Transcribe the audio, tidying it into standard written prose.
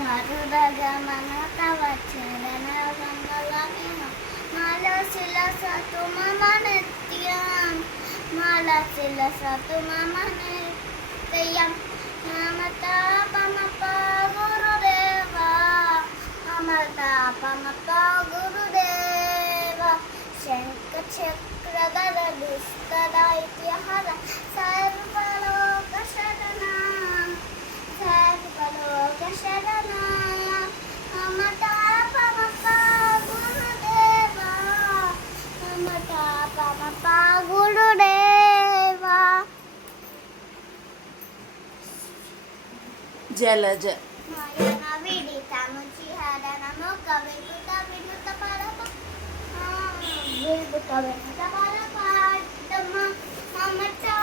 Harudagama tawacharana gangalamino Mala sila satu mama netiam Mala sila satu mama netiam Namata pamapa gurudeva Namata pamapa gurudeva Shanka chakra gada dustada ityahara Sarvaloka shadana Sarvaloka shadana Namata pamapa gurudeva Namata pamapa gurudeva Jalaja Mayana vidita muchihadana moka viduta viduta palapa viduta viduta palapa Dhamma mamata